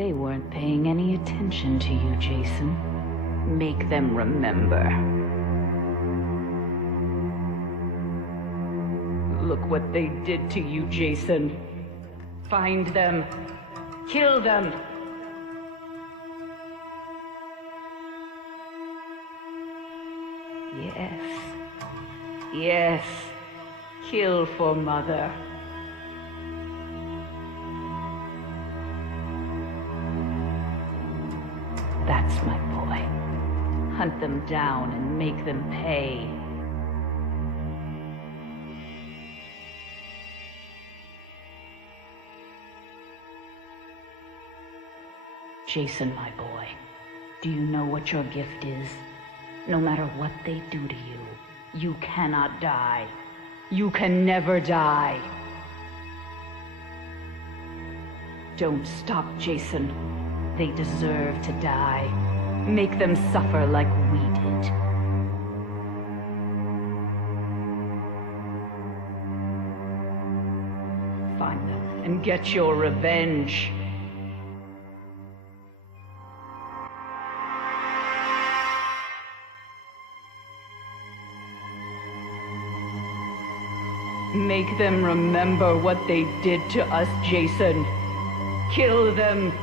They weren't paying any attention to you, Jason. Make them remember. Look what they did to you, Jason. Find them. Kill them. Yes. Yes. Kill for Mother. That's my boy. Hunt them down and make them pay. Jason, my boy, do you know what your gift is? No matter what they do to you, you cannot die. You can never die. Don't stop, Jason. They deserve to die. Make them suffer like we did. Find them and get your revenge. Make them remember what they did to us, Jason. Kill them.